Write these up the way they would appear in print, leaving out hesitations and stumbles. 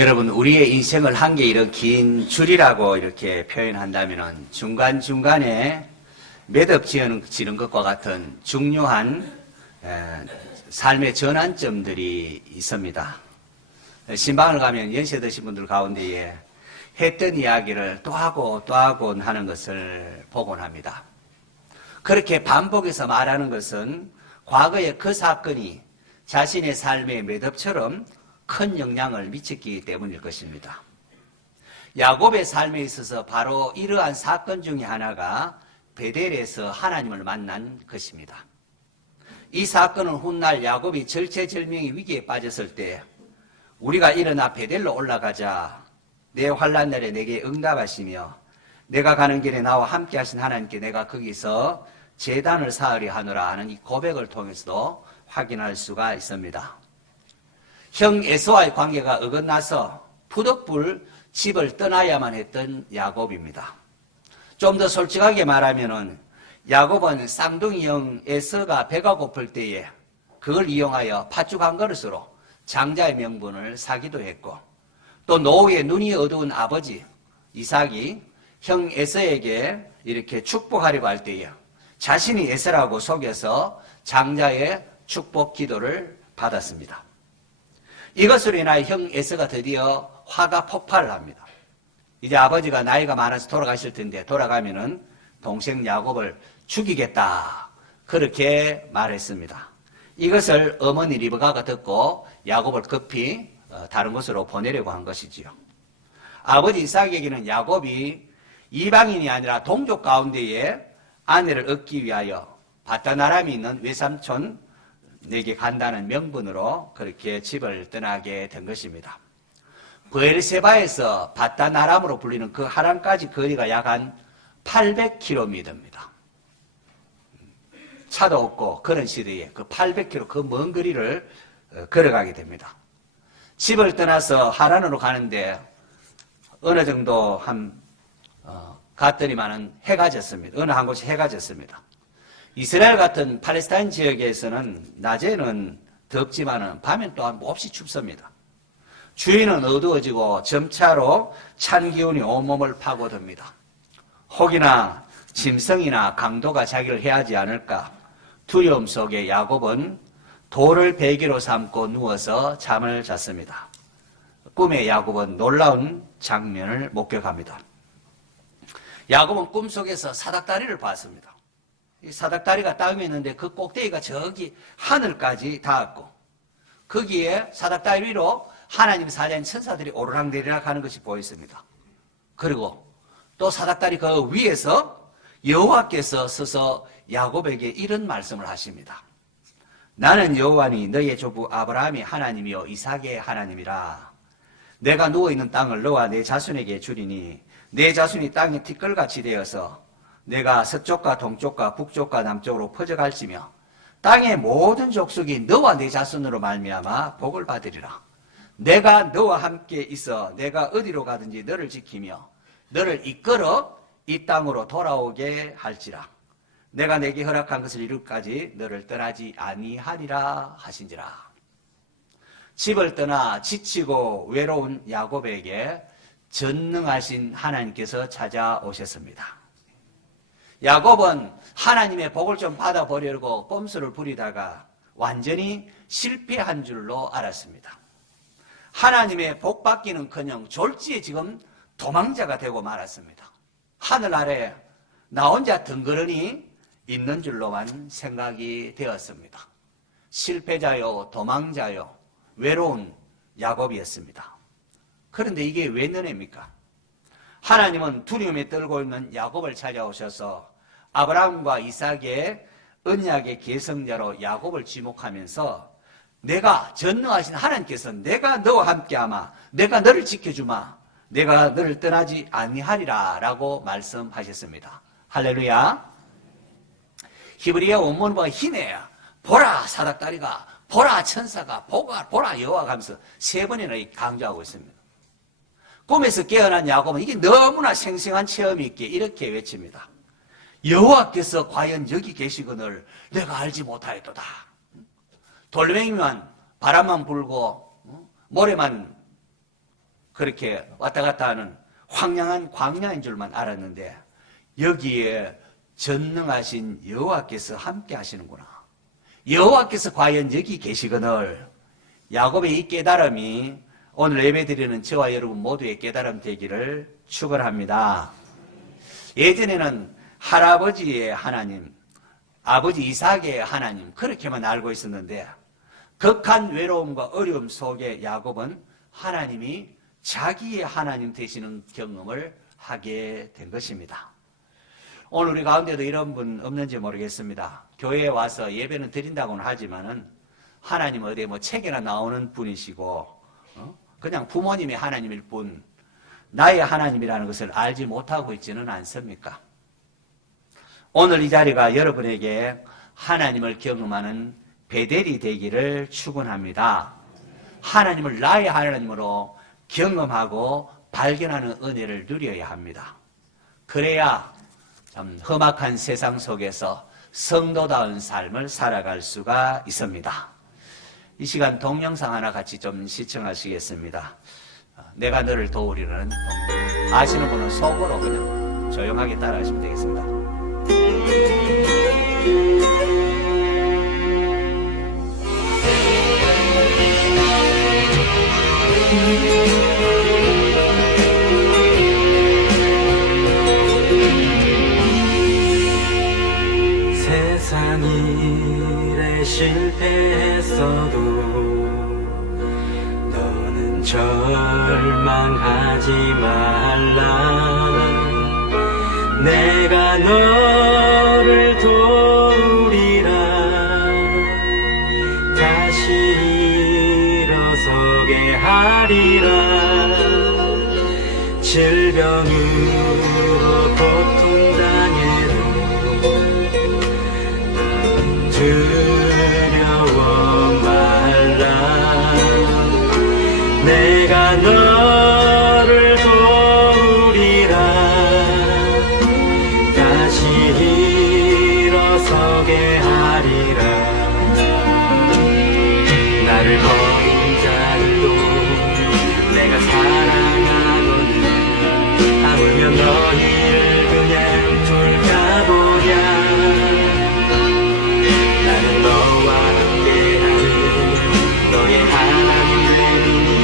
여러분, 우리의 인생을 한 개 이런 긴 줄이라고 이렇게 표현한다면 중간중간에 매듭 지는 것과 같은 중요한 삶의 전환점들이 있습니다. 신방을 가면 연세 드신 분들 가운데에 했던 이야기를 또 하고 또 하고 하는 것을 보곤 합니다. 그렇게 반복해서 말하는 것은 과거의 그 사건이 자신의 삶의 매듭처럼 큰 영향을 미쳤기 때문일 것입니다. 야곱의 삶에 있어서 바로 이러한 사건 중에 하나가 베델에서 하나님을 만난 것입니다. 이 사건은 훗날 야곱이 절체절명의 위기에 빠졌을 때 우리가 일어나 베델로 올라가자, 내 환난 날에 내게 응답하시며 내가 가는 길에 나와 함께 하신 하나님께 내가 거기서 제단을 쌓으려 하노라 하는 이 고백을 통해서도 확인할 수가 있습니다. 형 에서와의 관계가 어긋나서 푸득불 집을 떠나야만 했던 야곱입니다. 좀 더 솔직하게 말하면은 야곱은 쌍둥이 형 에서가 배가 고플 때에 그걸 이용하여 팥죽 한 그릇으로 장자의 명분을 사기도 했고, 또 노후에 눈이 어두운 아버지 이삭이 형 에서에게 이렇게 축복하려고 할 때에 자신이 에서라고 속여서 장자의 축복 기도를 받았습니다. 이것으로 인하여 형 에서가 드디어 화가 폭발을 합니다. 이제 아버지가 나이가 많아서 돌아가실 텐데 돌아가면은 동생 야곱을 죽이겠다, 그렇게 말했습니다. 이것을 어머니 리브가가 듣고 야곱을 급히 다른 곳으로 보내려고 한 것이지요. 아버지 이삭에게는 야곱이 이방인이 아니라 동족 가운데에 아내를 얻기 위하여 바다나람이 있는 외삼촌에게 간다는 명분으로 그렇게 집을 떠나게 된 것입니다. 브엘세바에서 바다나람으로 불리는 그 하란까지 거리가 약 한 800km입니다. 차도 없고 그런 시대에 그 800km 그 먼 거리를 걸어가게 됩니다. 집을 떠나서 하란으로 가는데 어느 정도 갔더니만은 해가 졌습니다. 어느 한 곳이 해가 졌습니다. 이스라엘 같은 팔레스타인 지역에서는 낮에는 덥지만은 밤엔 또한 몹시 춥습니다. 주위는 어두워지고 점차로 찬 기운이 온몸을 파고듭니다. 혹이나 짐승이나 강도가 자기를 해하지 않을까 두려움 속에 야곱은 돌을 베개로 삼고 누워서 잠을 잤습니다. 꿈에 야곱은 놀라운 장면을 목격합니다. 야곱은 꿈속에서 사닥다리를 봤습니다. 이 사닥다리가 땅에 있는데 그 꼭대기가 저기 하늘까지 닿았고, 거기에 사닥다리 위로 하나님 사자인 천사들이 오르락내리락 하는 것이 보였습니다. 그리고 또 사닥다리 그 위에서 여호와께서 서서 야곱에게 이런 말씀을 하십니다. 나는 여호와니 너의 조부 아브라함의 하나님이요 이삭의 하나님이라. 내가 누워있는 땅을 너와 내 자손에게 주리니 내 자손이 땅에 티끌같이 되어서 내가 서쪽과 동쪽과 북쪽과 남쪽으로 퍼져갈지며 땅의 모든 족속이 너와 내 자손으로 말미암아 복을 받으리라. 내가 너와 함께 있어 내가 어디로 가든지 너를 지키며 너를 이끌어 이 땅으로 돌아오게 할지라. 내가 내게 허락한 것을 이룰까지 너를 떠나지 아니하리라 하신지라. 집을 떠나 지치고 외로운 야곱에게 전능하신 하나님께서 찾아오셨습니다. 야곱은 하나님의 복을 좀 받아보려고 꼼수를 부리다가 완전히 실패한 줄로 알았습니다. 하나님의 복 받기는커녕 졸지에 지금 도망자가 되고 말았습니다. 하늘 아래 나 혼자 덩그러니 있는 줄로만 생각이 되었습니다. 실패자요, 도망자요, 외로운 야곱이었습니다. 그런데 이게 왜 너네입니까? 하나님은 두려움에 떨고 있는 야곱을 찾아오셔서 아브라함과 이삭의 언약의 계승자로 야곱을 지목하면서 내가 전능하신 하나님께서 내가 너와 함께하마, 내가 너를 지켜주마, 내가 너를 떠나지 아니하리라 라고 말씀하셨습니다. 할렐루야. 히브리어 원문은 뭐 희네야, 보라 사닥다리가, 보라 천사가, 보라 여호와가 하면서 세 번이나 강조하고 있습니다. 꿈에서 깨어난 야곱은 이게 너무나 생생한 체험이 있기에 이렇게 외칩니다. 여호와께서 과연 여기 계시거늘 내가 알지 못하였도다. 돌멩이만 바람만 불고 모래만 그렇게 왔다 갔다 하는 황량한 광야인 줄만 알았는데 여기에 전능하신 여호와께서 함께 하시는구나. 여호와께서 과연 여기 계시거늘 야곱의 이 깨달음이 오늘 예배드리는 저와 여러분 모두의 깨달음 되기를 축원합니다. 예전에는 할아버지의 하나님, 아버지 이삭의 하나님 그렇게만 알고 있었는데 극한 외로움과 어려움 속에 야곱은 하나님이 자기의 하나님 되시는 경험을 하게 된 것입니다. 오늘 우리 가운데도 이런 분 없는지 모르겠습니다. 교회에 와서 예배는 드린다고는 하지만은 하나님 어디에 뭐 책에나 나오는 분이시고 그냥 부모님의 하나님일 뿐 나의 하나님이라는 것을 알지 못하고 있지는 않습니까? 오늘 이 자리가 여러분에게 하나님을 경험하는 베델이 되기를 축원합니다. 하나님을 나의 하나님으로 경험하고 발견하는 은혜를 누려야 합니다. 그래야 참 험악한 세상 속에서 성도다운 삶을 살아갈 수가 있습니다. 이 시간 동영상 하나 같이 좀 시청하시겠습니다. 내가 너를 도우리는 아시는 분은 속으로 그냥 조용하게 따라하시면 되겠습니다. 세상 일에 실패했어도 너는 절망하지 말라. 내가 너를 도우리라. 다시 일어서게 하리라. 질병으로 고통 당해도 두려워 말라. 내가 너를 도우리라. 다시 일어서게 하리라. 나를 버린 자들도 내가 사랑하거든. 하물며 너희를 그냥 둘까 보냐. 나는 너와 함께하는 너의 하나님 되리니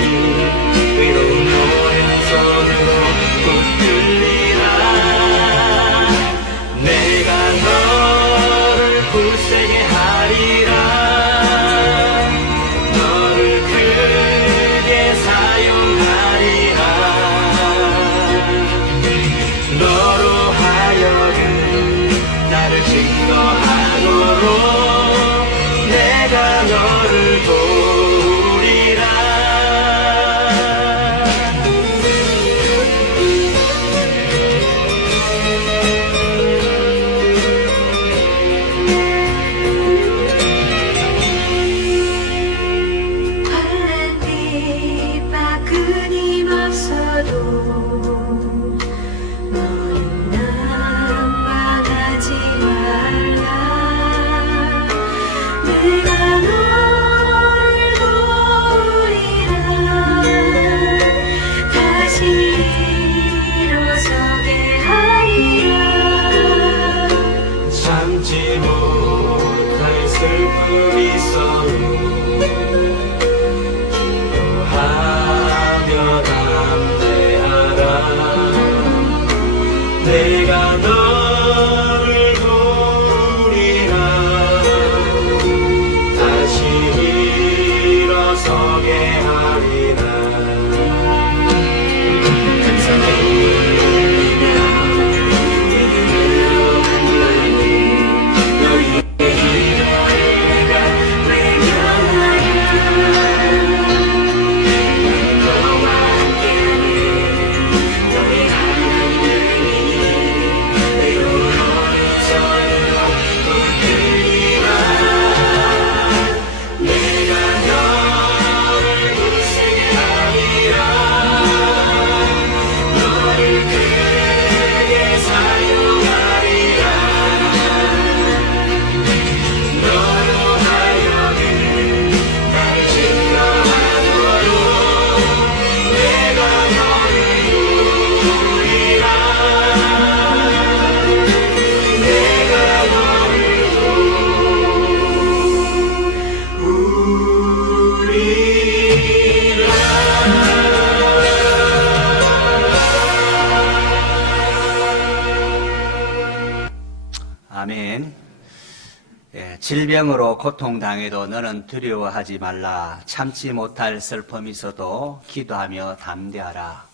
질병으로 고통당해도 너는 두려워하지 말라. 참지 못할 슬픔이 있어도 기도하며 담대하라.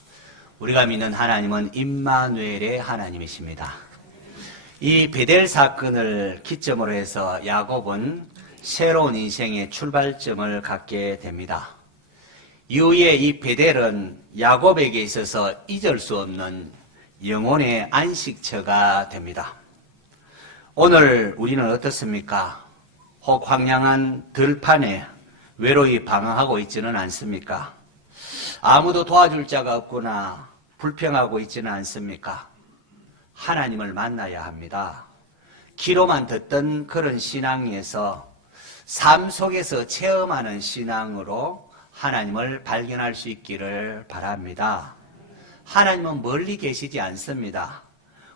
우리가 믿는 하나님은 임마누엘의 하나님이십니다. 이 베델 사건을 기점으로 해서 야곱은 새로운 인생의 출발점을 갖게 됩니다. 이후에 이 베델은 야곱에게 있어서 잊을 수 없는 영혼의 안식처가 됩니다. 오늘 우리는 어떻습니까? 혹 황량한 들판에 외로이 방황하고 있지는 않습니까? 아무도 도와줄 자가 없구나 불평하고 있지는 않습니까? 하나님을 만나야 합니다. 귀로만 듣던 그런 신앙에서 삶 속에서 체험하는 신앙으로 하나님을 발견할 수 있기를 바랍니다. 하나님은 멀리 계시지 않습니다.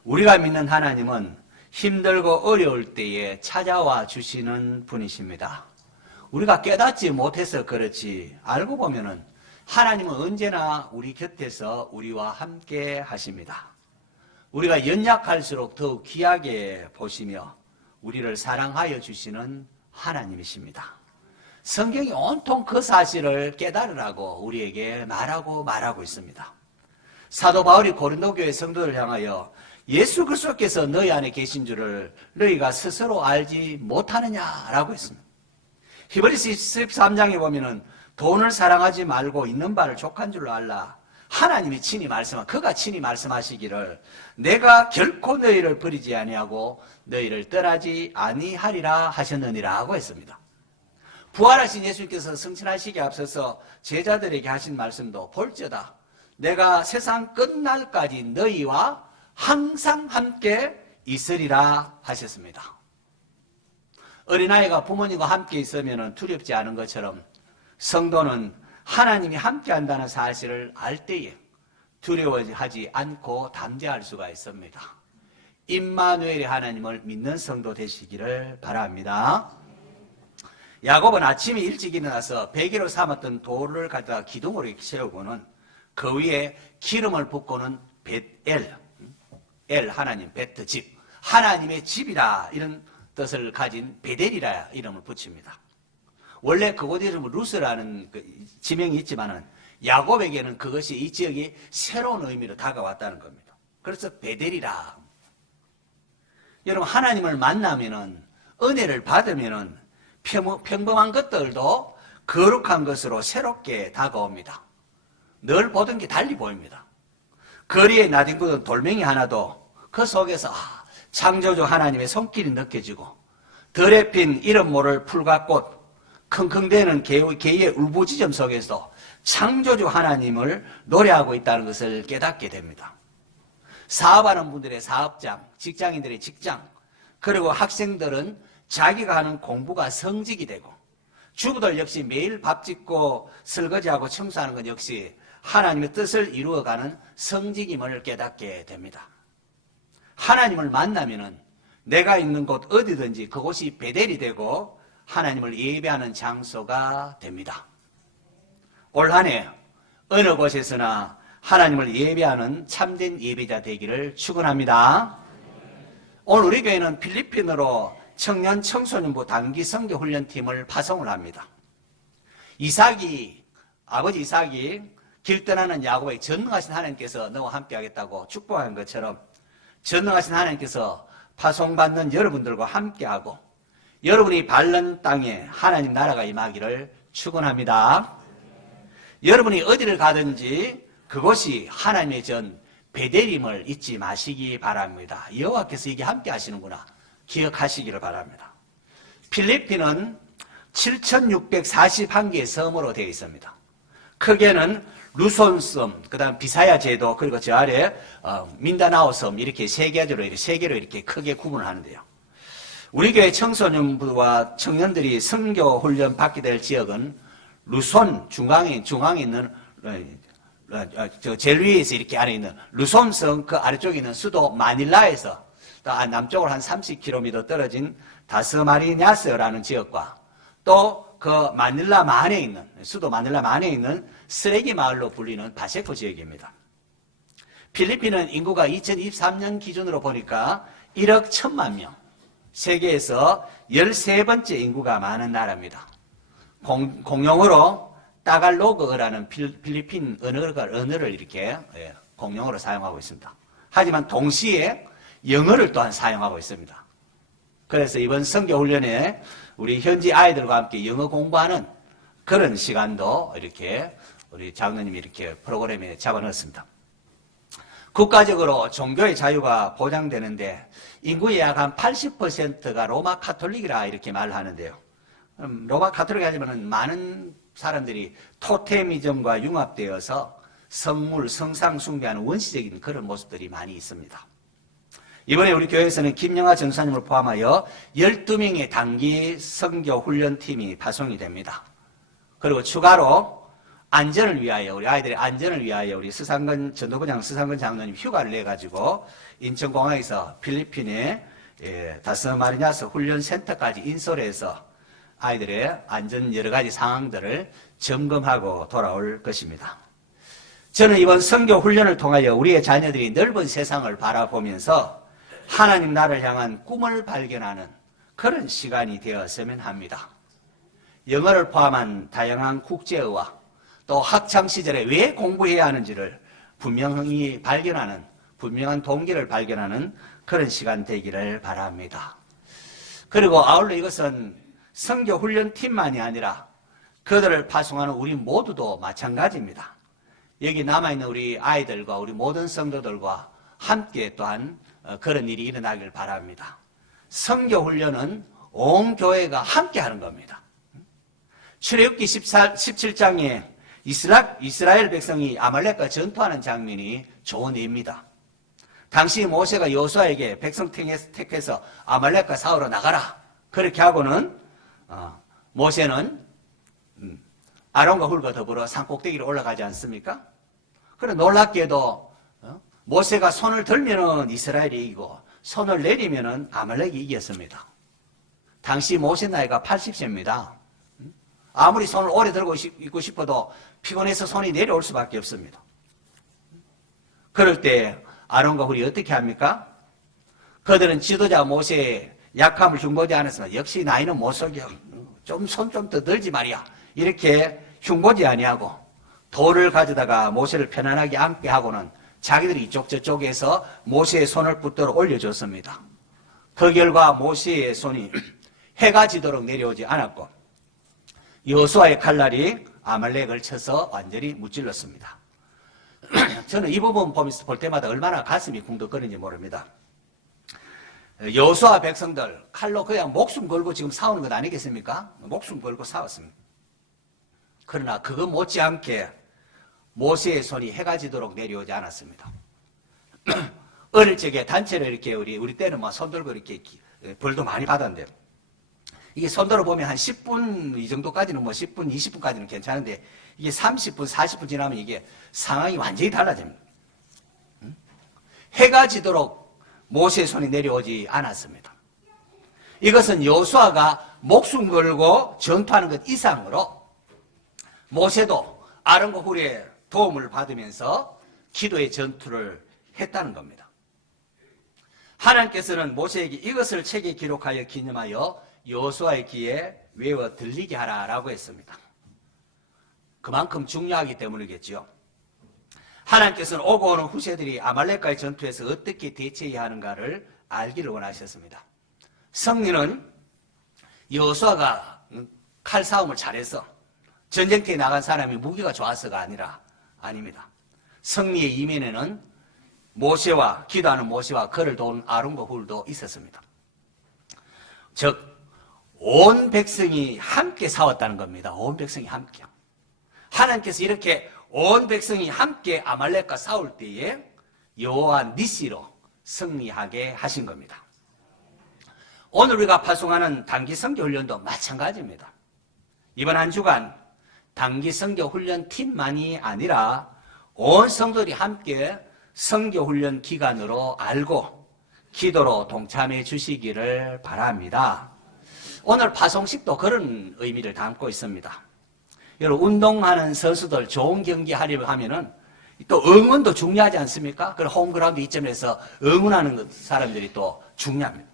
우리가 믿는 하나님은 힘들고 어려울 때에 찾아와 주시는 분이십니다. 우리가 깨닫지 못해서 그렇지 알고 보면은 하나님은 언제나 우리 곁에서 우리와 함께 하십니다. 우리가 연약할수록 더욱 귀하게 보시며 우리를 사랑하여 주시는 하나님이십니다. 성경이 온통 그 사실을 깨달으라고 우리에게 말하고 있습니다. 사도 바울이 고린도 교회 성도들 향하여 예수 그리스도께서 너희 안에 계신 줄을 너희가 스스로 알지 못하느냐라고 했습니다. 히브리서 13장에 보면은 돈을 사랑하지 말고 있는 바를 족한 줄로 알라. 하나님이 친히 그가 친히 말씀하시기를 내가 결코 너희를 버리지 아니하고 너희를 떠나지 아니하리라 하셨느니라 하고 했습니다. 부활하신 예수님께서 승천하시기에 앞서서 제자들에게 하신 말씀도 볼지어다 내가 세상 끝날까지 너희와 항상 함께 있으리라 하셨습니다. 어린아이가 부모님과 함께 있으면 두렵지 않은 것처럼 성도는 하나님이 함께 한다는 사실을 알 때에 두려워하지 않고 담대할 수가 있습니다. 임마누엘의 하나님을 믿는 성도 되시기를 바랍니다. 야곱은 아침에 일찍 일어나서 베개로 삼았던 돌을 가져다 기둥으로 세우고는 그 위에 기름을 붓고는 벳엘, 엘 하나님, 베트 집, 하나님의 집이라 이런 뜻을 가진 베델이라 이름을 붙입니다. 원래 그곳 이름은 루스라는 지명이 있지만은 야곱에게는 그것이 이 지역이 새로운 의미로 다가왔다는 겁니다. 그래서 베델이라. 여러분 하나님을 만나면은 은혜를 받으면은 평범한 것들도 거룩한 것으로 새롭게 다가옵니다. 늘 보던 게 달리 보입니다. 거리에 나뒹구던 돌멩이 하나도 그 속에서 창조주 하나님의 손길이 느껴지고 들에 핀 이름 모를 풀과 꽃 킁킁대는 개의 울부짖음 속에서 창조주 하나님을 노래하고 있다는 것을 깨닫게 됩니다. 사업하는 분들의 사업장, 직장인들의 직장, 그리고 학생들은 자기가 하는 공부가 성직이 되고 주부들 역시 매일 밥 짓고 설거지하고 청소하는 것 역시 하나님의 뜻을 이루어가는 성직임을 깨닫게 됩니다. 하나님을 만나면은 내가 있는 곳 어디든지 그곳이 베델이 되고 하나님을 예배하는 장소가 됩니다. 올 한 해 어느 곳에서나 하나님을 예배하는 참된 예배자 되기를 축원합니다. 오늘 우리 교회는 필리핀으로 청년 청소년부 단기 선교 훈련팀을 파송을 합니다. 아버지 이삭이 길 떠나는 야곱에게 전능하신 하나님께서 너와 함께 하겠다고 축복한 것처럼 전능하신 하나님께서 파송받는 여러분들과 함께하고 여러분이 밟는 땅에 하나님 나라가 임하기를 축원합니다. 여러분이 어디를 가든지 그곳이 하나님의 전 베델임을 잊지 마시기 바랍니다. 여호와께서 이게 함께 하시는구나 기억하시기를 바랍니다. 필리핀은 7,641개의 섬으로 되어 있습니다. 크게는 루손 섬, 그 다음 비사야 제도, 그리고 저 아래 민다나오 섬 이렇게 세 개로 이렇게 크게 구분을 하는데요. 우리 교회 청소년부와 청년들이 선교 훈련 받게 될 지역은 루손 중앙에 있는 제일 위에서 이렇게 안에 있는 루손 섬 그 아래쪽에 있는 수도 마닐라에서 남쪽으로 한 30km 떨어진 다스마리냐스라는 지역과 또 그 마닐라만에 있는 수도 마닐라만에 있는 쓰레기 마을로 불리는 바세코 지역입니다. 필리핀은 인구가 2023년 기준으로 보니까 1억 1,000만 명, 세계에서 13번째 인구가 많은 나라입니다. 공용어로 따갈로그라는 필리핀 언어를 이렇게 공용어로 사용하고 있습니다. 하지만 동시에 영어를 또한 사용하고 있습니다. 그래서 이번 선교훈련에 우리 현지 아이들과 함께 영어 공부하는 그런 시간도 이렇게 우리 장로님이 이렇게 프로그램에 잡아넣었습니다. 국가적으로 종교의 자유가 보장되는데 인구의 약 한 80%가 로마 카톨릭이라 이렇게 말을 하는데요. 로마 카톨릭 하지만 많은 사람들이 토테미즘과 융합되어서 성물, 성상 숭배하는 원시적인 그런 모습들이 많이 있습니다. 이번에 우리 교회에서는 김영하 전사님을 포함하여 12명의 단기 선교 훈련팀이 파송이 됩니다. 그리고 추가로 안전을 위하여, 우리 아이들의 안전을 위하여 우리 전도부장 스상근 장로님 휴가를 내가지고 인천공항에서 필리핀의 다스마리냐스 훈련센터까지 인솔해서 아이들의 안전 여러 가지 상황들을 점검하고 돌아올 것입니다. 저는 이번 선교 훈련을 통하여 우리의 자녀들이 넓은 세상을 바라보면서 하나님 나라를 향한 꿈을 발견하는 그런 시간이 되었으면 합니다. 영어를 포함한 다양한 국제어와 또 학창시절에 왜 공부해야 하는지를 분명히 발견하는, 분명한 동기를 발견하는 그런 시간 되기를 바랍니다. 그리고 아울러 이것은 선교훈련팀만이 아니라 그들을 파송하는 우리 모두도 마찬가지입니다. 여기 남아있는 우리 아이들과 우리 모든 성도들과 함께 또한 그런 일이 일어나길 바랍니다. 선교훈련은 온 교회가 함께 하는 겁니다. 출애굽기 17장에 이스라엘 백성이 아말렉과 전투하는 장면이 좋은 예입니다. 당시 모세가 여호수아에게 백성 택해서 아말렉과 싸우러 나가라. 그렇게 하고는 모세는 아론과 훌과 더불어 산꼭대기로 올라가지 않습니까? 그래 놀랍게도 모세가 손을 들면은 이스라엘이 이기고 손을 내리면은 아말렉이 이겼습니다. 당시 모세 나이가 80세입니다. 아무리 손을 오래 들고 있고 싶어도 피곤해서 손이 내려올 수밖에 없습니다. 그럴 때 아론과 훌이 어떻게 합니까? 그들은 지도자 모세의 약함을 흉보지 않았으나 역시 나이는 못 속여. 손 좀 더 들지 말이야. 이렇게 흉보지 아니하고 돌을 가져다가 모세를 편안하게 앉게 하고는 자기들이 이쪽 저쪽에서 모세의 손을 붙들어 올려줬습니다. 그 결과 모세의 손이 해가 지도록 내려오지 않았고 여호수아의 칼날이 아말렉을 쳐서 완전히 무찔렀습니다. 저는 이 부분 보면서 볼 때마다 얼마나 가슴이 쿵덕거리는지 모릅니다. 여호수아 백성들 칼로 그냥 목숨 걸고 지금 싸우는 것 아니겠습니까? 목숨 걸고 싸웠습니다. 그러나 그거 못지않게 모세의 손이 해가 지도록 내려오지 않았습니다. 어릴 적에 단체로 이렇게 우리 때는 막 손들고 이렇게 벌도 많이 받았는데요. 이게 손들어 보면 한 10분 이 정도까지는 10분, 20분까지는 괜찮은데 이게 30분, 40분 지나면 이게 상황이 완전히 달라집니다. 해가 지도록 모세의 손이 내려오지 않았습니다. 이것은 여호수아가 목숨 걸고 전투하는 것 이상으로 모세도 아론과 훌의 도움을 받으면서 기도의 전투를 했다는 겁니다. 하나님께서는 모세에게 이것을 책에 기록하여 기념하여 여호수아의 귀에 외워 들리게 하라라고 했습니다. 그만큼 중요하기 때문이겠죠. 하나님께서는 오고 오는 후세들이 아말렉과의 전투에서 어떻게 대처해야 하는가를 알기를 원하셨습니다. 승리는 여호수아가 칼싸움을 잘해서 전쟁터에 나간 사람이 무기가 좋아서가 아닙니다. 승리의 이면에는 모세와 기도하는 모세와 그를 도운 아론과 훌도 있었습니다. 즉 온 백성이 함께 싸웠다는 겁니다. 온 백성이 함께. 하나님께서 이렇게 온 백성이 함께 아말렉과 싸울 때에 여호와 니시로 승리하게 하신 겁니다. 오늘 우리가 파송하는 단기 선교 훈련도 마찬가지입니다. 이번 한 주간 단기 선교 훈련 팀만이 아니라 온 성도들이 함께 선교 훈련 기간으로 알고 기도로 동참해 주시기를 바랍니다. 오늘 파송식도 그런 의미를 담고 있습니다. 여러분 운동하는 선수들 좋은 경기 하려고 하면은 또 응원도 중요하지 않습니까? 그럼 홈그라운드 이점에서 응원하는 사람들이 또 중요합니다.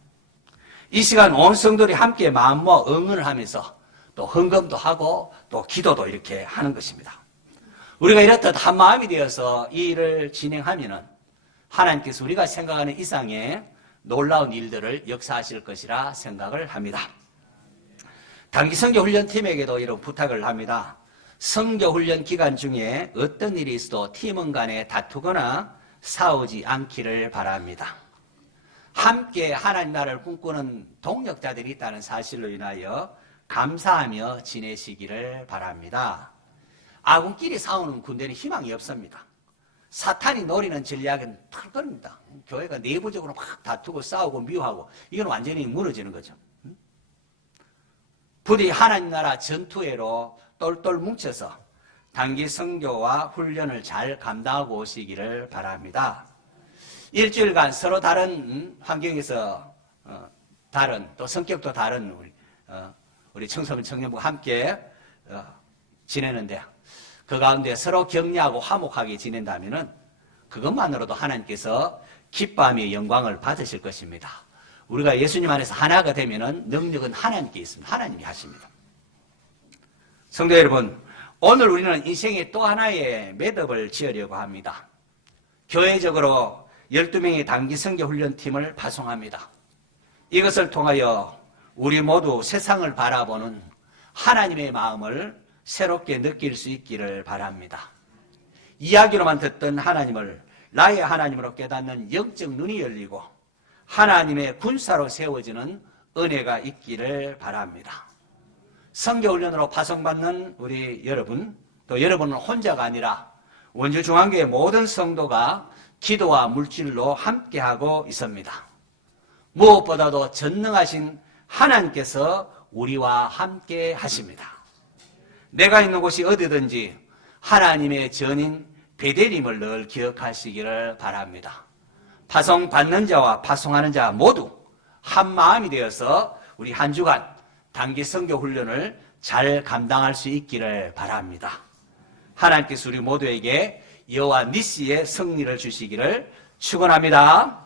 이 시간 온 성도들이 함께 마음 모아 응원을 하면서 또 헌금도 하고 또 기도도 이렇게 하는 것입니다. 우리가 이렇듯 한 마음이 되어서 이 일을 진행하면은 하나님께서 우리가 생각하는 이상의 놀라운 일들을 역사하실 것이라 생각을 합니다. 단기 선교훈련팀에게도 이런 부탁을 합니다. 선교훈련 기간 중에 어떤 일이 있어도 팀원 간에 다투거나 싸우지 않기를 바랍니다. 함께 하나님 나라를 꿈꾸는 동력자들이 있다는 사실로 인하여 감사하며 지내시기를 바랍니다. 아군끼리 싸우는 군대는 희망이 없습니다. 사탄이 노리는 전략은 털거립니다. 교회가 내부적으로 막 다투고 싸우고 미워하고 이건 완전히 무너지는 거죠. 부디 하나님 나라 전투회로 똘똘 뭉쳐서 단기 선교와 훈련을 잘 감당하고 오시기를 바랍니다. 일주일간 서로 다른 환경에서 다른 또 성격도 다른 우리 청소년 청년부가 함께 지내는데 그 가운데 서로 격려하고 화목하게 지낸다면은 그것만으로도 하나님께서 기쁨의 영광을 받으실 것입니다. 우리가 예수님 안에서 하나가 되면은 능력은 하나님께 있습니다. 하나님이 하십니다. 성도 여러분, 오늘 우리는 인생의 또 하나의 매듭을 지으려고 합니다. 교회적으로 12명의 단기 선교 훈련팀을 파송합니다. 이것을 통하여 우리 모두 세상을 바라보는 하나님의 마음을 새롭게 느낄 수 있기를 바랍니다. 이야기로만 듣던 하나님을 나의 하나님으로 깨닫는 영적 눈이 열리고 하나님의 군사로 세워지는 은혜가 있기를 바랍니다. 선교훈련으로 파송받는 우리 여러분, 또 여러분은 혼자가 아니라 원주중앙교회 모든 성도가 기도와 물질로 함께하고 있습니다. 무엇보다도 전능하신 하나님께서 우리와 함께 하십니다. 내가 있는 곳이 어디든지 하나님의 전인 베델임을 늘 기억하시기를 바랍니다. 파송받는 자와 파송하는 자 모두 한 마음이 되어서 우리 한 주간 단기 선교 훈련을 잘 감당할 수 있기를 바랍니다. 하나님께서 우리 모두에게 여호와 니시의 승리를 주시기를 축원합니다.